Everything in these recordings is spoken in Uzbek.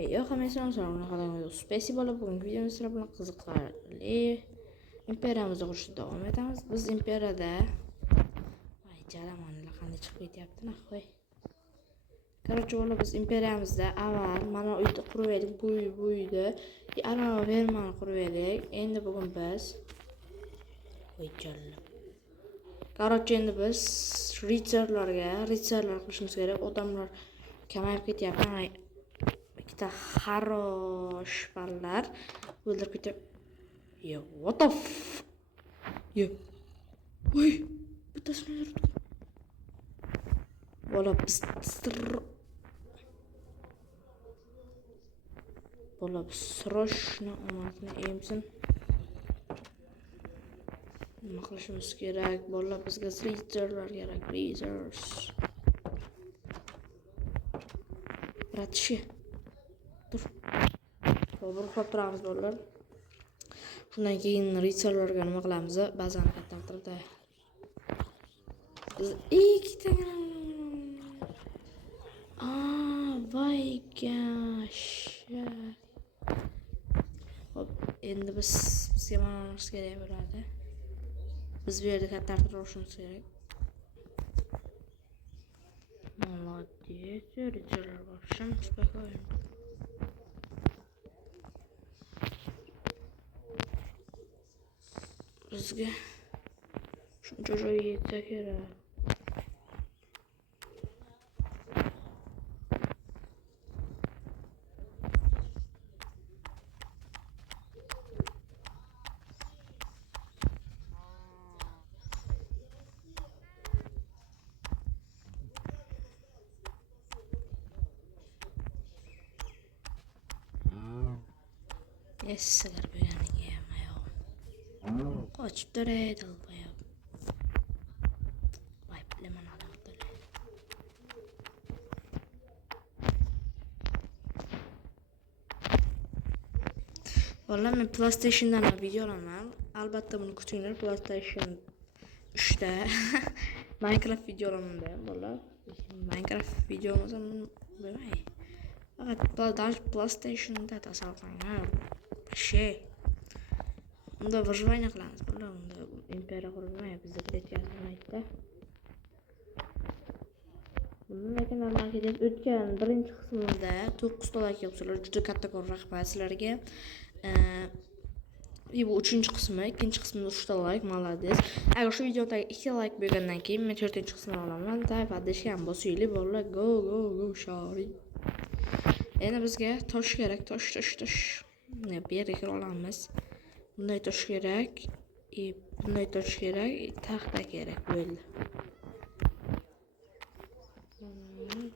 Yo'q, hammasini so'rayman. Spasibo bugungi videomiz sizlar bilan qiziqarli imperiyamizni qurishda davom etamiz. Biz imperiyada jaramonlar qanday chiqib ketyapti nahvoy. Короче, biz imperiyamizda avval mana uyda qurib edik, bu uyda arava fermani qurib edik. Endi bugun biz Короче, endi biz ritsarlar qilishimiz kerak. Odamlar kamayib ketyapti. Ikkita xarosh ballar o'ldirib ketyapti. Yo, what the f... Yo. Voy, bittasini o'ldirdi. Bola biz sroshni omadni emsin. Nima qilishimiz kerak? Bolalar bizga ritsarlar kerak, ritsars. Bratshi. Dur. To'g'ri qilib turamiz bolalar. Shundan keyin ritsarlarga nima qilamiz? Bazani kattatirib biz ikkita voy gosh. Hop, endi bizga mana narsa kerak bo'ladi. Biz bu yerda kattatirib olishimiz kerak. Молодец, ritsarlar вообще спокойно. Bizga shuncha joy yetsa kerak. Sigir bo'lganiga yamayoq. Qochib turadi albayoq. Voy, bilaman odamlar. Vallahi men PlayStation'dan video olaman. Albatta buni kutinglar, PlayStation 3da Minecraft video olaman-da, vallahi. Minecraft video olmasam bilmay. Faqat PlayStation'da tasavvur qiling. Unda выживание qilamiz. Bular unda imperiya qurmayapti, bizga ketyapti. Lekin mamlakatda o'tgan birinchi qismida 9 ta like yopsalar juda kattakon rahmat sizlarga. Bu 3-qismi, ikkinchi qismida 3 ta like, молодец. Agar shu videoda 2 like bo'lgandan keyin men 4-qismini olaman. Tayfadishgan bosinglar bolalar, go shori. Endi bizga tosh kerak, tosh. Ne bir yerga kira olamiz. Bunday tosh kerak, bunday tosh kerak, taxta kerak bo'ldi.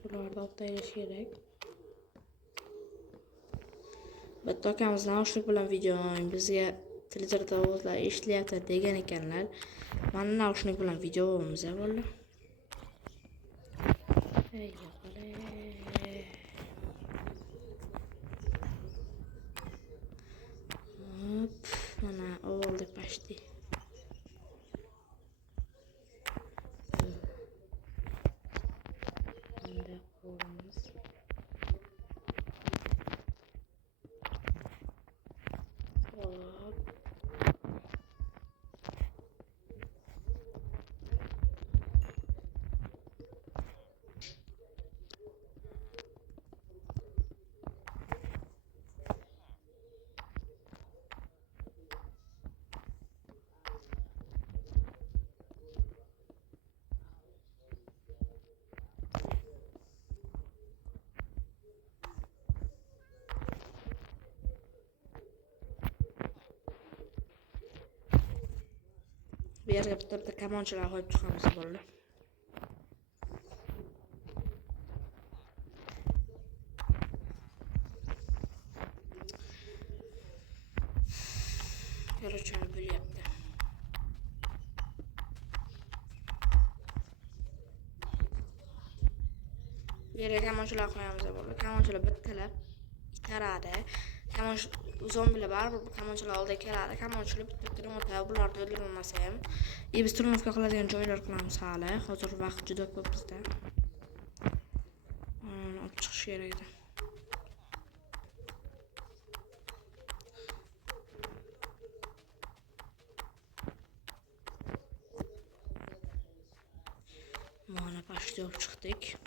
Bularni olib tashlash kerak. Bitta akamiz naushnik bilan video bizga televizorda ovozlar eshitilyapti degan ekanlar. Mana naushnik bilan video olamiz, bolalar. Ey yo'qole. Mana oldi почти. Bunday qo'yamiz. Bu yerga bitta kamonchilar qo'yib chiqamiz bolalar. Короче, bo'lyapti. Bu yerga kamonchilar qo'yamiz bolalar. Kamonchilar bittalab itaradi. Kamonch zombilar baribir kamonchilar oldiga keladi. Kamonchilar bitta o'tadi. Bularni o'ldirolmasa ham, biz turnovka qiladigan joylar qilamiz hali. Hozir vaqt juda ko'p bizda. Olib chiqish kerak edi. işte yok çıktık.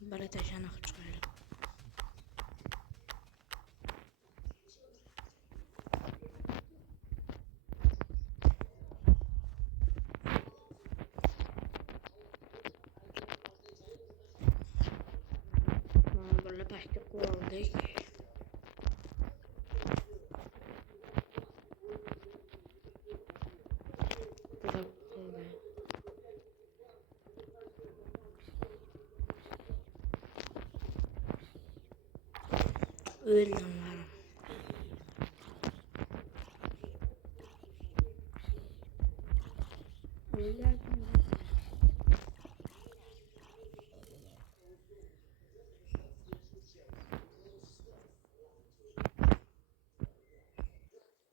Böyle taşanak çıkıyor. Böyle başka kovaldık. Bu da oldu. Öyle var. Öyle.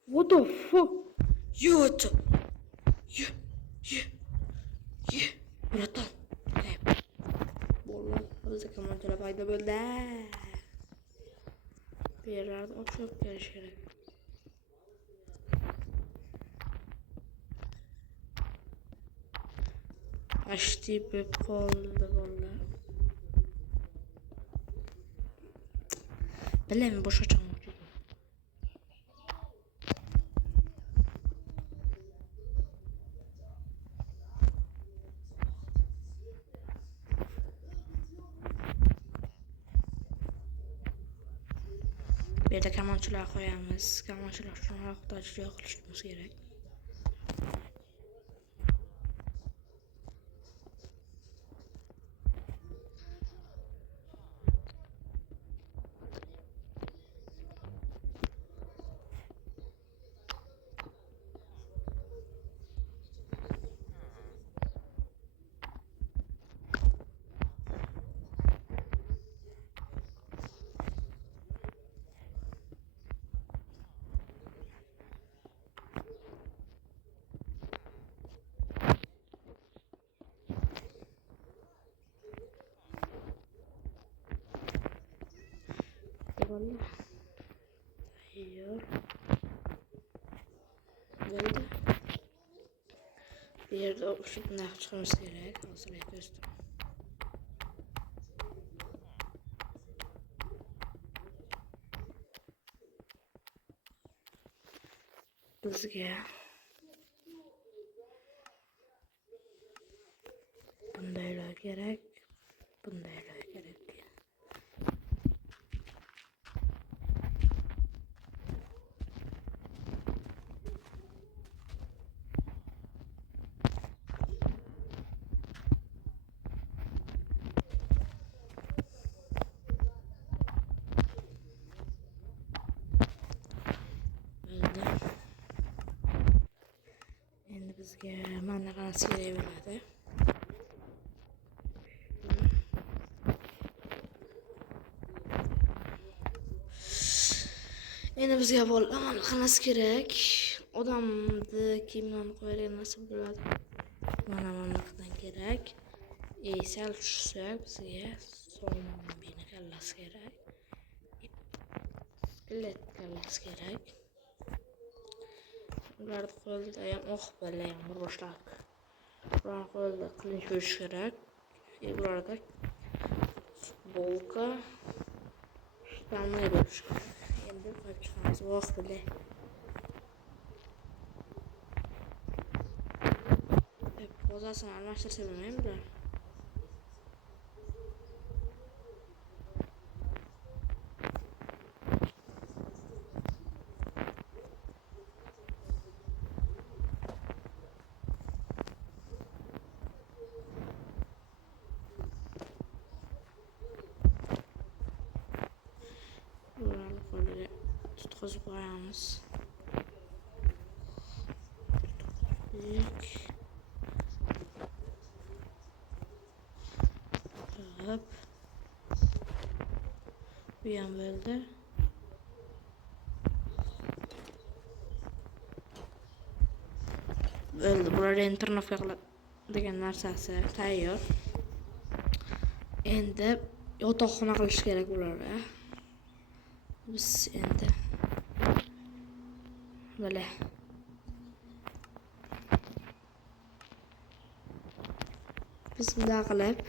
What the fuck? Yut. Yut. Yut. Yut. Bırakın. Evet. Bolla. Hızlı kamerayla bayda böyle. Bir yerlerde oturup görüşerek. Açtı bir kolda bolla. Bilemiyorum boşa çalmak. Bir de kamançılar koyamız. Kamançılar şuna muhtaç yok gerek. Vallahi. Hayır. Böyle. Bir yerde okuşup ne çıkmamız gerek. Hazırlayı göster. Bizge bundaylar gerek. Bundaylar gerek. Endi bizga mana qanasi kerak bo'ladi. Endi bizga mana qanasi kerak. Odamni kiyimini qo'yadigan narsa bo'ladi. Mana bundan kerak. Sal tushsak bizga zombini kallasi kerak. Skelet kallasi kerak. Ularni qo'lida ham o'q bilan urushlar. Ularni qo'lida qilinch bo'lishi kerak. Ularda bolka shtamlar bo'lishi kerak. Endi qo'yib chiqamiz o'q bilan. Pozasini almashtirsa bo'lmaydi. Ularni qo'liga tutqazib qo'yamiz. Hop. Bu ham bo'ldi. Bo'ldi. Bular endi tirnoqqa qiladigan narsasi tayyor. Endi yotoqxona qilish kerak bularga. Biz endi böyle biz bunday qilib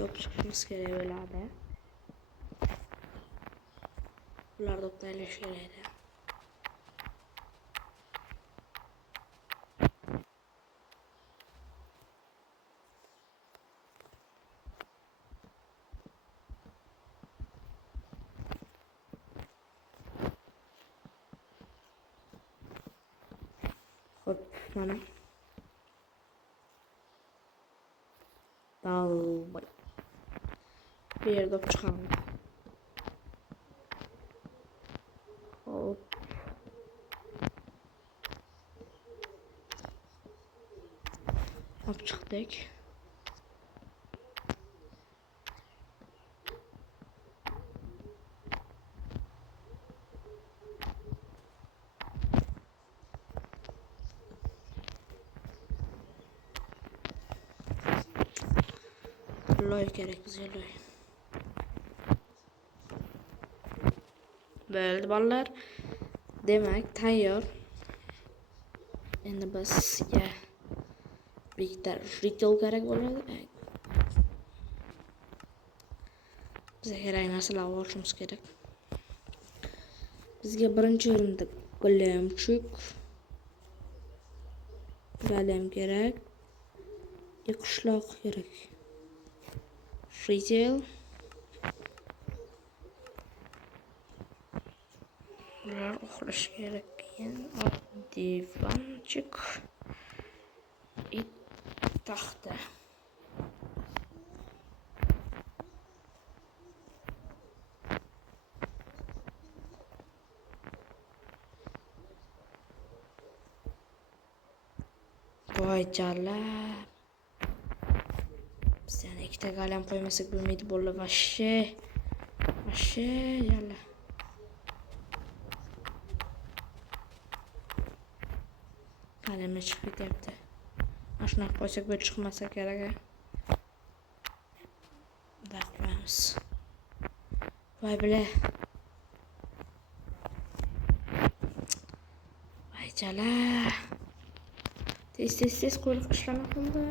yopib chiqishimiz kerak bo'ladi. Bularni to'playlash kerak. Hop, mana. Dalbay. Bir yerde çıkalım. Hop. Hop çıktık. Loy gerek bize loy. Böyle ballar. Demek tayyor. Endi biz ya bitta ritual kerak bo'ladi. Bizga kerak narsalar olishimiz kerak. Bizga birinchi o'rinda golemchuk, golem kerak. Qishloq kerak. Ritual. Bular uxlash kerak. Divanchik. Taxta. Voy jalab. Biz yana ikkita golem qo'ymasak bo'lmaydi bo'ldi vashshe. Vashshe yalla. Golemni chiqib ketyapti. Ashuna qo'ysak bu chiqmasa kerak. Daqlamiz. Voy bile. Voy jalab. Tez qo'yib ishlamoqda.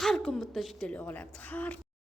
Har kun bitta jiddiy olyapti. Har